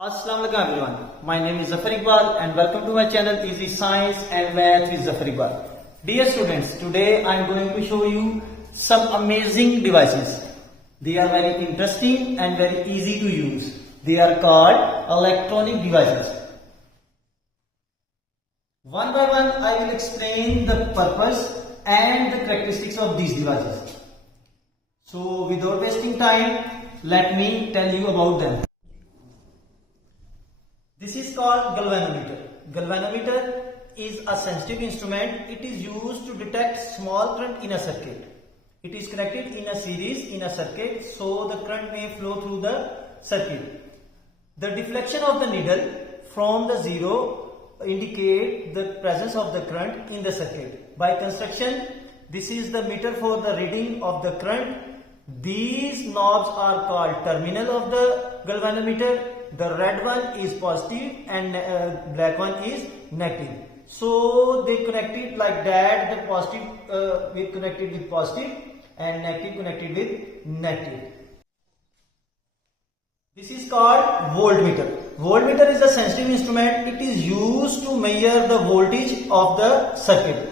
Assalamu alaikum everyone. My name is Zafar Iqbal and welcome to my channel Easy Science and Math with Zafar Iqbal. Dear students, today I am going to show you some amazing devices. They are very interesting and very easy to use. They are called electronic devices. One by one I will explain the purpose and the characteristics of these devices. So without wasting time, let me tell you about them. This is called galvanometer. Galvanometer is a sensitive instrument. It is used to detect small current in a circuit. It is connected in a series in a circuit so the current may flow through the circuit. The deflection of the needle from the zero indicate the presence of the current in the circuit. By construction, this is the meter for the reading of the current. These knobs are called terminal of the galvanometer. The red one is positive and black one is negative. So they connected like that. The positive we connected with positive and negative connected with negative. This is called voltmeter. Voltmeter is a sensitive instrument. It is used to measure the voltage of the circuit.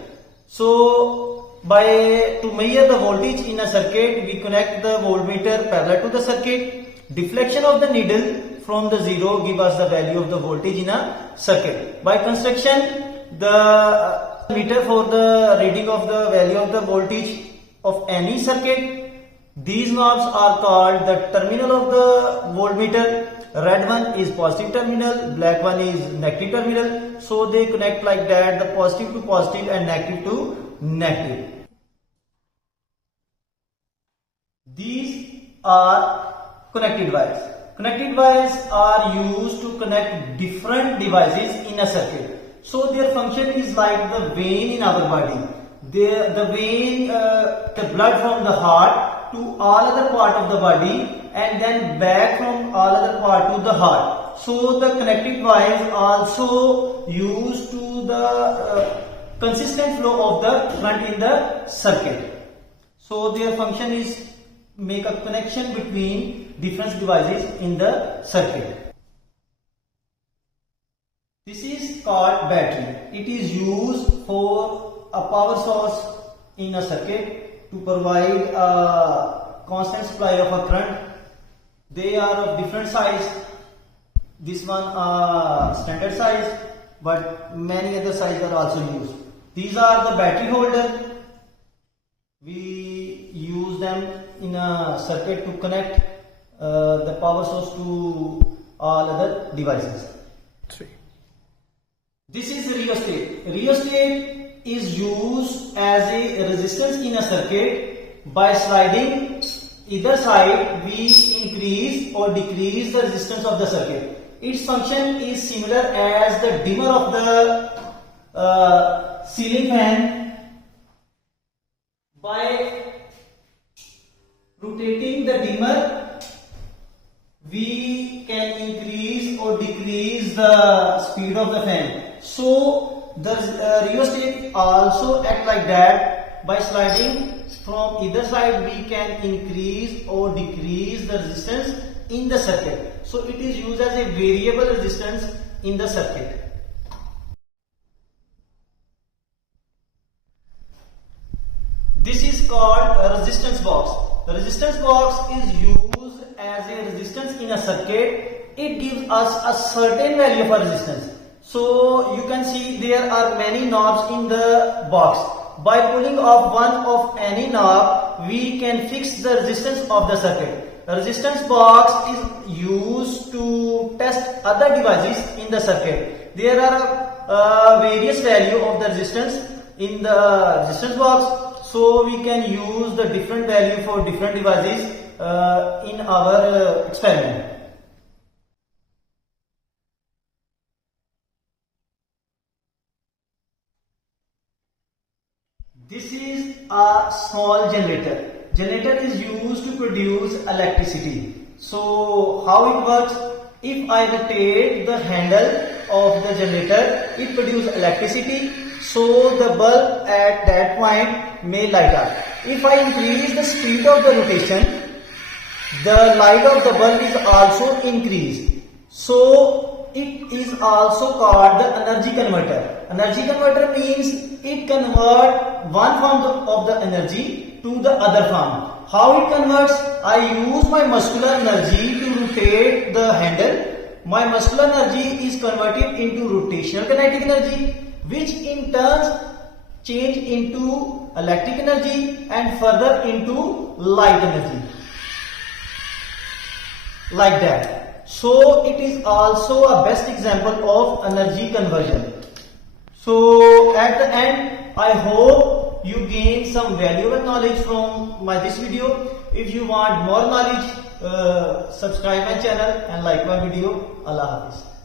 So to measure the voltage in a circuit, we connect the voltmeter parallel to the circuit. Deflection of the needle from the zero give us the value of the voltage in a circuit. By construction, the meter for the reading of the value of the voltage of any circuit. These knobs are called the terminal of the voltmeter. Red one is positive terminal, black one is negative terminal. So they connect like that, the positive to positive and negative to negative. These are connected wires. Connected wires are used to connect different devices in a circuit. So their function is like the vein in our body. The vein, the blood from the heart to all other part of the body and then back from all other part to the heart. So the connected wires also used to the consistent flow of the current in the circuit. So their function is make a connection between different devices in the circuit. This is called battery. It is used for a power source in a circuit to provide a constant supply of a current. They are of different size. This one standard size, but many other sizes are also used. These are the battery holder. We use them in a circuit to connect the power source to all other devices. This is rheostat. Rheostat is used as a resistance in a circuit. By sliding either side, we increase or decrease the resistance of the circuit. Its function is similar as the dimmer of the ceiling fan. By rotating the dimmer, we can increase or decrease the speed of the fan. So the rheostat also act like that. By sliding from either side, we can increase or decrease the resistance in the circuit. So it is used as a variable resistance in the circuit. This is called a resistance box. The resistance box is used as a resistance in a circuit. It gives us a certain value of a resistance. So you can see there are many knobs in the box. By pulling off one of any knob, we can fix the resistance of the circuit. The resistance box is used to test other devices in the circuit. There are various values of the resistance in the resistance box. So we can use the different value for different devices in our experiment. This is a small generator. Generator is used to produce electricity. So how it works? If I rotate the handle of the generator, it produces electricity. So the bulb at that point may light up. If I increase the speed of the rotation, the light of the bulb is also increased. So it is also called the energy converter. Energy converter means it converts one form of the energy to the other form. How it converts? I use my muscular energy to rotate the handle. My muscular energy is converted into rotational kinetic energy, which in turn change into electric energy and further into light energy. Like that. So it is also a best example of energy conversion. So at the end, I hope you gain some valuable knowledge from this video. If you want more knowledge, subscribe my channel and like my video. Allah Hafiz.